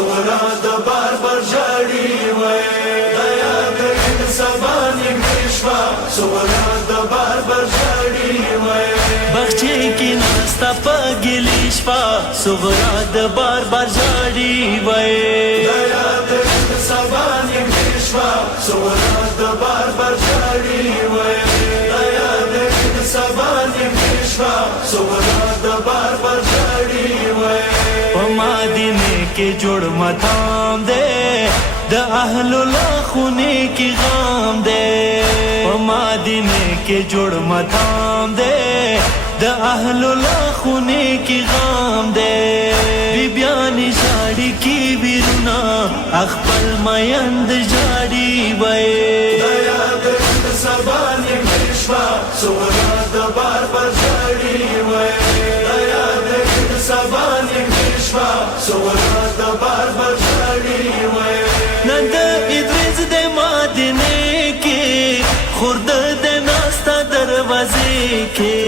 سورا د بار جاړي وای دیا د سبان کښوا سورا د بار جاړي وای بخچه کې ناستا پګلی شپه سورا د بار جاړي وای دیا د سبان کښوا سورا د بار جاړي وای دیا د سبان کښوا سورا د بار جاړي وای مدینے کے جوڑ متام دے د اہل لاخونے کی غام دے مدینے کے جوڑ متام دے د اہل لاخونے کی غام دے بی بیانی جاڑی کی بیرونا اخبل میند جاڑی وے دیا د سبان کښوا سورا د بار جاړي وای دیا د سبان سورا د بار جاړي وای نن د ادریس د مدینه کې خورد د ناستا دروازې کې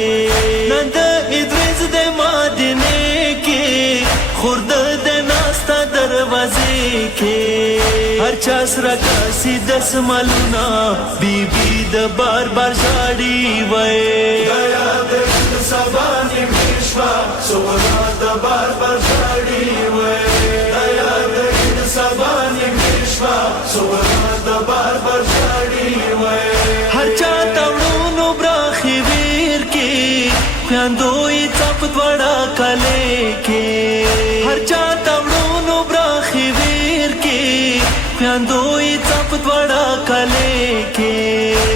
نن د ادریس د مدینه کې خورد د ناستا دروازې کې هر چا سره کاسي دسمالونه بی بی د بار جاړي وای دیا د سبان کښوا سورا د بار جاړي وای دیا د سبان کښوا سورا د بار جاړي وای هر چا تاوړونو براخي ویر کې خویندوی چپ دوړه کله کې هر چا تاوړونو براخي ویر کې خویندوی چپ دوړه کله کې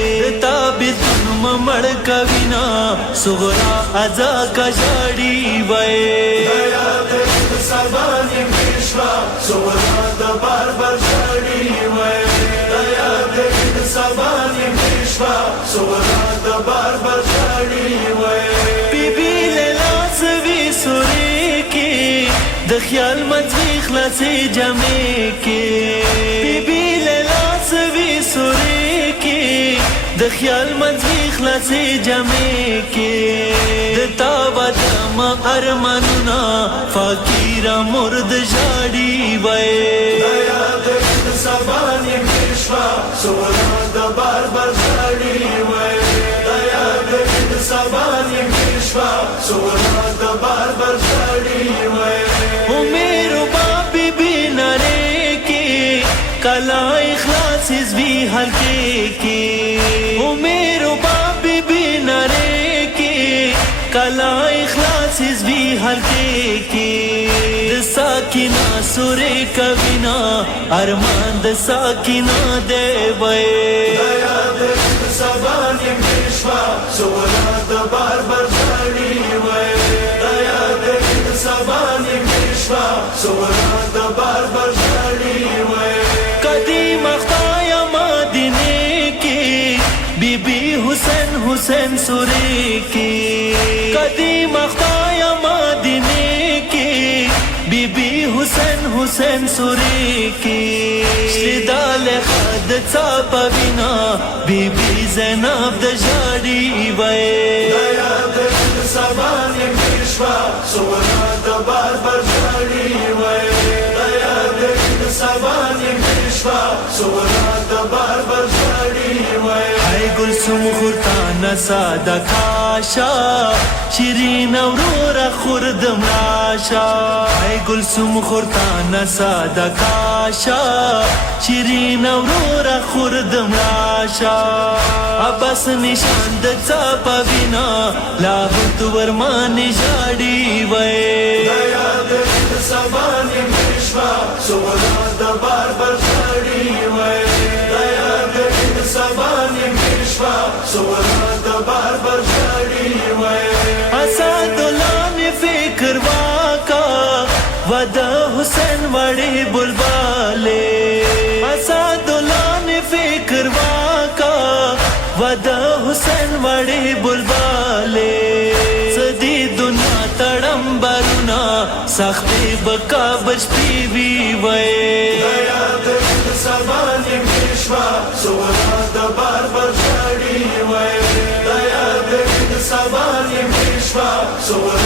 مړ کوینا سغرا ازا کا جاړي وای دیا د سبان کښوا سورا د بار جاړي وای دیا د سبان کښوا سورا د بار جاړي وای بی بی لیلا سوي سوري کې د خیال مځي خلاصي جامې کې بی بی لیلا سوي سوري کې د خیال مځي خلاصي جامې کې د تابا دم ارمانونه فقیر مرد جاړي وای دیا د سبان کښوا سورا د بار جاړي وای دیا د سبان کښوا سورا د بار جاړي وای او میرو بابي بیناره کې کلا اخلاص زوی حلقه کې او میرو بابي بیناره کې کلا اخلاص زوی حلقه کې د ساکینا سورې کوینا ارمان د ساکینا دی وای دیا د سبان کښوا سورا د بار جاړي وای دیا د سبان کښوا سورا د بار جاړي وای قدیم خدای مدینه کې بی بی حسین حسین سوري کې قدیم خدای مدینه کې بی بی حسین حسین سوري کې شیدال خد صاحبینا بی بی زینب د جاړي وای دیا د سبان کښوا سورا د بار جاړي وای دیا د سبان کښوا سورا د بار جاړي وای ای گلسوم خورتانا ساده کاشا شیرین اورورا خوردم راشا ای گلسوم خورتانا ساده کاشا شیرین اورورا خوردم راشا عباس نشان د چاپا وینا لاهوت ورمان جاړي وای دیا د سبان کښوا سورا د بار جاړي وای دیا د سبان کښوا سورا د بار جاړي وای اسد لان فکر واکا ودا حسین وړي بلباله اسد لان فکر واکا ودا حسین وړي بلباله سدي دنیا تړم برنا سختي بکا بچ پی وی وای دیا د سبان کښوا سورا د بار جاړي وای دیا د سبان کښوا سورا